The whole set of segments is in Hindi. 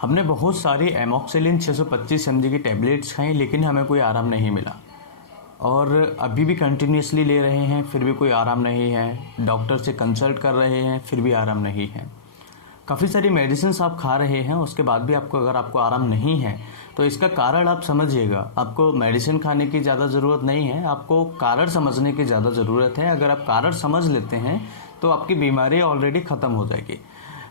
हमने बहुत सारी एमॉक्सिलिन 625 mg की टैबलेट्स खाई लेकिन हमें कोई आराम नहीं मिला और अभी भी कंटिन्यूसली ले रहे हैं फिर भी कोई आराम नहीं है। डॉक्टर से कंसल्ट कर रहे हैं फिर भी आराम नहीं है। काफ़ी सारी मेडिसिन आप खा रहे हैं उसके बाद भी अगर आपको आराम नहीं है तो इसका कारण आप समझिएगा। आपको मेडिसिन खाने की ज़्यादा ज़रूरत नहीं है, आपको कारण समझने की ज़्यादा ज़रूरत है। अगर आप कारण समझ लेते हैं तो आपकी बीमारी ऑलरेडी ख़त्म हो जाएगी।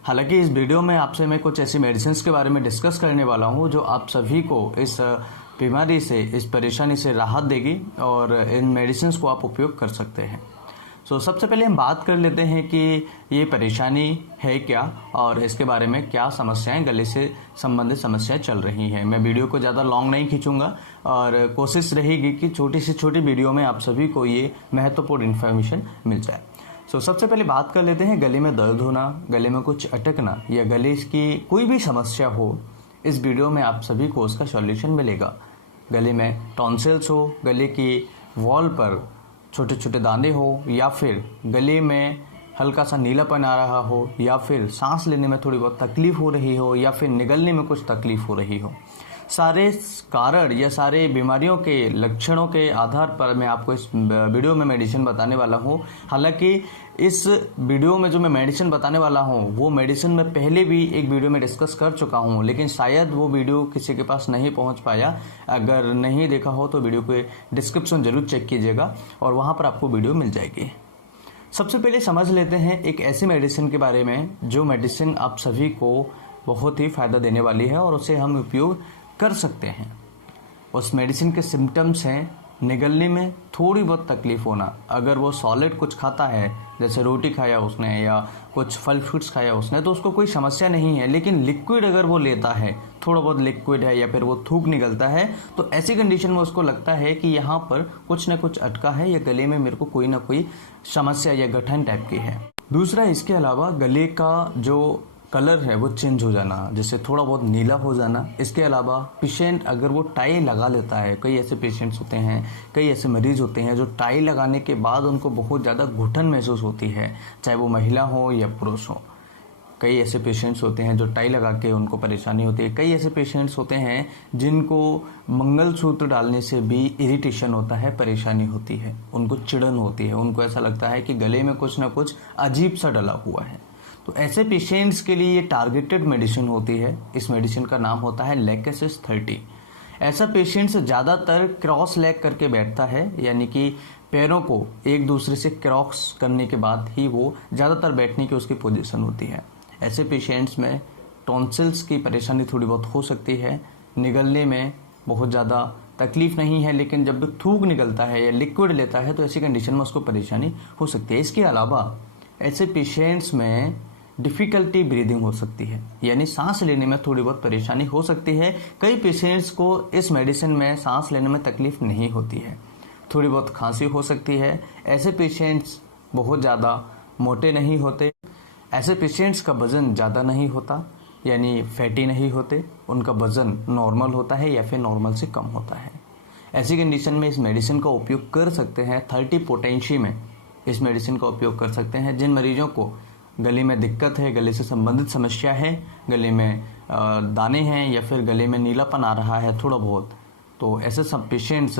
हालांकि इस वीडियो में आपसे मैं कुछ ऐसी मेडिसिन के बारे में डिस्कस करने वाला हूं जो आप सभी को इस बीमारी से, इस परेशानी से राहत देगी और इन मेडिसिन को आप उपयोग कर सकते हैं। सबसे पहले हम बात कर लेते हैं कि ये परेशानी है क्या और इसके बारे में क्या समस्याएं, गले से संबंधित समस्याएं चल रही हैं। मैं वीडियो को ज़्यादा लॉन्ग नहीं खींचूंगा और कोशिश रहेगी कि छोटी से छोटी वीडियो में आप सभी को ये महत्वपूर्ण इन्फॉर्मेशन मिल जाए। सबसे पहले बात कर लेते हैं गले में दर्द होना, गले में कुछ अटकना या गले की कोई भी समस्या हो। इस वीडियो में आप सभी को उसका सॉल्यूशन मिलेगा। गले में टॉन्सिल्स हो, गले की वॉल पर छोटे छोटे दाने हो या फिर गले में हल्का सा नीलापन आ रहा हो या फिर सांस लेने में थोड़ी बहुत तकलीफ हो रही हो या फिर निगलने में कुछ तकलीफ हो रही हो, सारे कारण या सारे बीमारियों के लक्षणों के आधार पर मैं आपको इस वीडियो में मेडिसिन बताने वाला हूँ। हालांकि इस वीडियो में जो मैं मेडिसिन बताने वाला हूँ वो मेडिसिन मैं पहले भी एक वीडियो में डिस्कस कर चुका हूँ, लेकिन शायद वो वीडियो किसी के पास नहीं पहुँच पाया। अगर नहीं देखा हो तो वीडियो के डिस्क्रिप्शन जरूर चेक कीजिएगा और वहाँ पर आपको वीडियो मिल जाएगी। सबसे पहले समझ लेते हैं एक ऐसी मेडिसिन के बारे में जो मेडिसिन आप सभी को बहुत ही फ़ायदा देने वाली है और उसे हम उपयोग कर सकते हैं। उस मेडिसिन के सिम्टम्स हैं निगलने में थोड़ी बहुत तकलीफ होना। अगर वो सॉलिड कुछ खाता है, जैसे रोटी खाया उसने या कुछ फल फ्रूट्स खाया उसने, तो उसको कोई समस्या नहीं है। लेकिन लिक्विड अगर वो लेता है, थोड़ा बहुत लिक्विड है या फिर वो थूक निकलता है, तो ऐसी कंडीशन में उसको लगता है कि यहाँ पर कुछ ना कुछ अटका है या गले में मेरे को कोई ना कोई समस्या या गठन टाइप की है। दूसरा, इसके अलावा गले का जो कलर है वो चेंज हो जाना, जैसे थोड़ा बहुत नीला हो जाना। इसके अलावा पेशेंट अगर वो टाई लगा लेता है, कई ऐसे पेशेंट्स होते हैं, कई ऐसे मरीज होते हैं जो टाई लगाने के बाद उनको बहुत ज़्यादा घुटन महसूस होती है, चाहे वो महिला हो या पुरुष हो। कई ऐसे पेशेंट्स होते हैं जो टाई लगा के उनको परेशानी होती है। कई ऐसे पेशेंट्स होते हैं जिनको मंगलसूत्र डालने से भी इरिटेशन होता है, परेशानी होती है, उनको चिड़न होती है, उनको ऐसा लगता है कि गले में कुछ ना कुछ अजीब सा डला हुआ है। तो ऐसे पेशेंट्स के लिए ये टारगेटेड मेडिसिन होती है। इस मेडिसिन का नाम होता है लेकेसिस 30। ऐसा पेशेंट्स ज़्यादातर क्रॉस लेग करके बैठता है, यानी कि पैरों को एक दूसरे से क्रॉस करने के बाद ही वो ज़्यादातर बैठने की उसकी पोजीशन होती है। ऐसे पेशेंट्स में टॉन्सिल्स की परेशानी थोड़ी बहुत हो सकती है। निगलने में बहुत ज़्यादा तकलीफ नहीं है, लेकिन जब थूक निकलता है या लिक्विड लेता है तो ऐसी कंडीशन में उसको परेशानी हो सकती है। इसके अलावा ऐसे पेशेंट्स में डिफ़िकल्टी ब्रीदिंग हो सकती है, यानी सांस लेने में थोड़ी बहुत परेशानी हो सकती है। कई पेशेंट्स को इस मेडिसिन में सांस लेने में तकलीफ नहीं होती है, थोड़ी बहुत खांसी हो सकती है। ऐसे पेशेंट्स बहुत ज़्यादा मोटे नहीं होते, ऐसे पेशेंट्स का वज़न ज़्यादा नहीं होता, यानी फैटी नहीं होते, उनका वज़न नॉर्मल होता है या फिर नॉर्मल से कम होता है। ऐसी कंडीशन में इस मेडिसिन का उपयोग कर सकते हैं। 30 पोटेंशी में इस मेडिसिन का उपयोग कर सकते हैं। जिन मरीजों को गले में दिक्कत है, गले से संबंधित समस्या है, गले में दाने हैं या फिर गले में नीलापन आ रहा है थोड़ा बहुत, तो ऐसे सब पेशेंट्स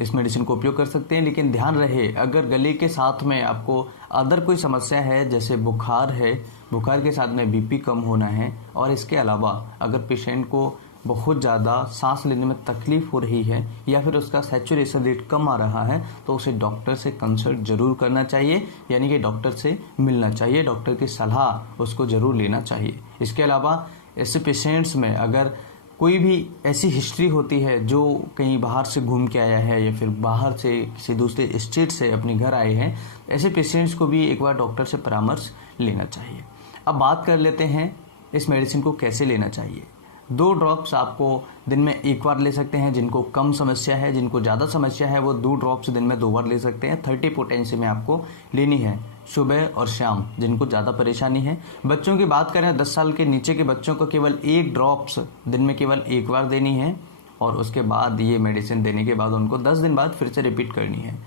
इस मेडिसिन को उपयोग कर सकते हैं। लेकिन ध्यान रहे, अगर गले के साथ में आपको अदर कोई समस्या है, जैसे बुखार है, बुखार के साथ में बीपी कम होना है, और इसके अलावा अगर पेशेंट को बहुत ज़्यादा सांस लेने में तकलीफ हो रही है या फिर उसका सैचुरेशन रेट कम आ रहा है, तो उसे डॉक्टर से कंसल्ट जरूर करना चाहिए, यानी कि डॉक्टर से मिलना चाहिए, डॉक्टर की सलाह उसको ज़रूर लेना चाहिए। इसके अलावा ऐसे पेशेंट्स में अगर कोई भी ऐसी हिस्ट्री होती है जो कहीं बाहर से घूम के आया है या फिर बाहर से किसी दूसरे स्टेट से अपने घर आए हैं, ऐसे पेशेंट्स को भी एक बार डॉक्टर से परामर्श लेना चाहिए। अब बात कर लेते हैं इस मेडिसिन को कैसे लेना चाहिए। 2 ड्रॉप्स आपको दिन में एक बार ले सकते हैं। जिनको कम समस्या है, जिनको ज़्यादा समस्या है, वो 2 ड्रॉप्स दिन में 2 बार ले सकते हैं। 30 पोटेंसी में आपको लेनी है सुबह और शाम, जिनको ज़्यादा परेशानी है। बच्चों की बात करें, 10 साल के नीचे के बच्चों को केवल 1 ड्रॉप्स दिन में केवल एक बार देनी है और उसके बाद ये मेडिसिन देने के बाद उनको 10 दिन बाद फिर से रिपीट करनी है।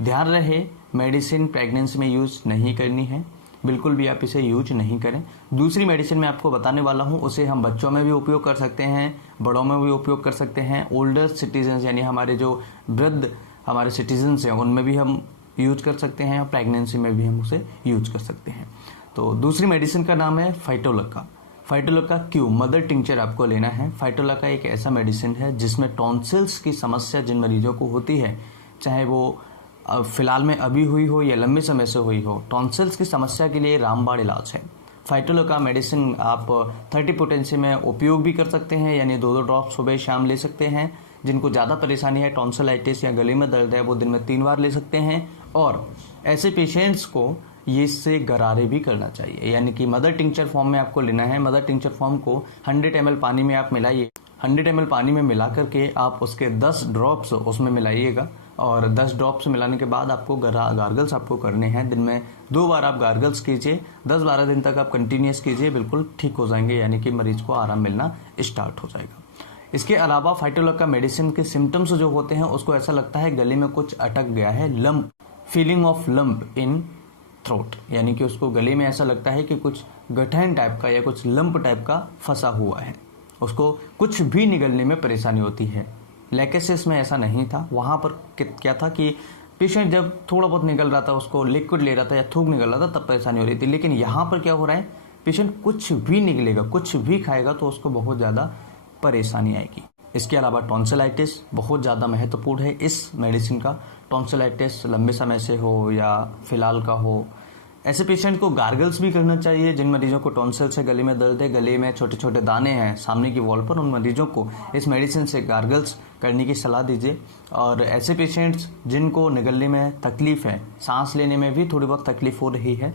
ध्यान रहे, मेडिसिन प्रेगनेंसी में यूज़ नहीं करनी है। बिल्कुल भी आप इसे यूज नहीं करें। दूसरी मेडिसिन मैं आपको बताने वाला हूँ, उसे हम बच्चों में भी उपयोग कर सकते हैं, बड़ों में भी उपयोग कर सकते हैं, ओल्डर सिटीजन्स यानी हमारे जो वृद्ध हमारे सिटीजन्स हैं उनमें भी हम यूज कर सकते हैं, और प्रेगनेंसी में भी हम उसे यूज कर सकते हैं। तो दूसरी मेडिसिन का नाम है फाइटोलक्का। फाइटोलक्का क्यू मदर टिंचर आपको लेना है। फाइटोलक्का एक ऐसा मेडिसिन है जिसमें टॉन्सिल्स की समस्या जिन मरीजों को होती है, चाहे वो फिलहाल में अभी हुई हो या लंबे समय से हुई हो, टॉन्सिल्स की समस्या के लिए रामबाण इलाज है। फाइटोलक्का मेडिसिन आप 30 पोटेंसी में उपयोग भी कर सकते हैं, यानी 2-2 ड्रॉप सुबह शाम ले सकते हैं। जिनको ज़्यादा परेशानी है, टॉन्सिलाइटिस या गले में दर्द है, वो दिन में 3 बार ले सकते हैं। और ऐसे पेशेंट्स को ये इससे गरारे भी करना चाहिए, यानी कि मदर टिंचर फॉर्म में आपको लेना है। मदर टिंचर फॉर्म को 100 ml पानी में आप मिलाइए। 100 ml पानी में मिला करके आप उसके 10 ड्रॉप्स उसमें मिलाइएगा, और 10 ड्रॉप्स मिलाने के बाद आपको गार्गल्स आपको करने हैं। दिन में 2 बार आप गार्गल्स कीजिए, 10-12 दिन तक आप कंटिन्यूस कीजिए, बिल्कुल ठीक हो जाएंगे, यानी कि मरीज को आराम मिलना स्टार्ट हो जाएगा। इसके अलावा फाइटोलक्का मेडिसिन के सिम्टम्स जो होते हैं, उसको ऐसा लगता है गले में कुछ अटक गया है, lump, feeling of lump in throat, यानी कि उसको गले में ऐसा लगता है कि कुछ गठन टाइप का या कुछ लंप टाइप का फंसा हुआ है, उसको कुछ भी निगलने में परेशानी होती है। लेकेसिस में ऐसा नहीं था, वहाँ पर क्या था कि पेशेंट जब थोड़ा बहुत निकल रहा था, उसको लिक्विड ले रहा था या थूक निकल रहा था, तब परेशानी हो रही थी। लेकिन यहाँ पर क्या हो रहा है, पेशेंट कुछ भी निकलेगा, कुछ भी खाएगा तो उसको बहुत ज़्यादा परेशानी आएगी। इसके अलावा टॉन्सिलाइटिस बहुत ज़्यादा महत्वपूर्ण है इस मेडिसिन का। टॉन्सिलाइटिस लंबे समय से हो या फिलहाल का हो, ऐसे पेशेंट को गार्गल्स भी करना चाहिए। जिन मरीजों को टॉन्सिल से गले में दर्द है, गले में छोटे छोटे दाने हैं सामने की वॉल पर, उन मरीजों को इस मेडिसिन से गार्गल्स करने की सलाह दीजिए। और ऐसे पेशेंट्स जिनको निगलने में तकलीफ है, सांस लेने में भी थोड़ी बहुत तकलीफ हो रही है,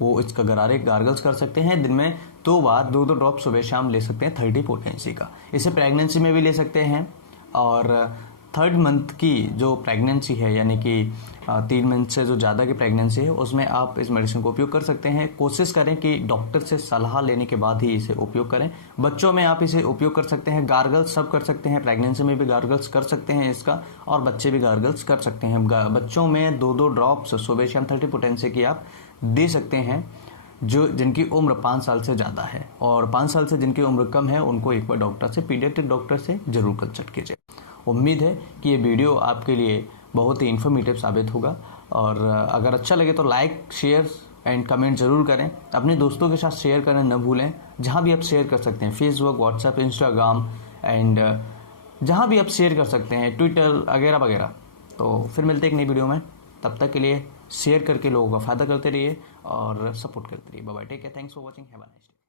वो इसका गरारे गार्गल्स कर सकते हैं। दिन में 2 बार 2-2 ड्रॉप सुबह शाम ले सकते हैं 30 पोटेंसी का। इसे प्रेगनेंसी में भी ले सकते हैं, और 3rd मंथ की जो प्रेगनेंसी है, यानी कि 3 मंथ से जो ज़्यादा की प्रेगनेंसी है, उसमें आप इस मेडिसिन को उपयोग कर सकते हैं। कोशिश करें कि डॉक्टर से सलाह लेने के बाद ही इसे उपयोग करें। बच्चों में आप इसे उपयोग कर सकते हैं, गार्गल्स सब कर सकते हैं, प्रेगनेंसी में भी गार्गल्स कर सकते हैं इसका, और बच्चे भी गार्गल्स कर सकते हैं। बच्चों में 2-2 ड्रॉप्स सुबह शाम 30 पोटेंसी की आप दे सकते हैं, जो जिनकी उम्र 5 साल से ज़्यादा है। और 5 साल से जिनकी उम्र कम है, उनको एक बार डॉक्टर से, पीडियाट्रिक डॉक्टर से जरूर कंसल्ट कीजिए। उम्मीद है कि ये वीडियो आपके लिए बहुत ही इन्फॉर्मेटिव साबित होगा, और अगर अच्छा लगे तो लाइक, शेयर एंड कमेंट ज़रूर करें। अपने दोस्तों के साथ शेयर करना न भूलें, जहाँ भी आप शेयर कर सकते हैं, फेसबुक, व्हाट्सएप, इंस्टाग्राम एंड जहाँ भी आप शेयर कर सकते हैं, ट्विटर वगैरह वगैरह। तो फिर मिलते हैं एक नई वीडियो में, तब तक के लिए शेयर करके लोगों का फ़ायदा करते रहिए और सपोर्ट करते रहिए। Bye bye, take care, thanks for watching, have a nice day.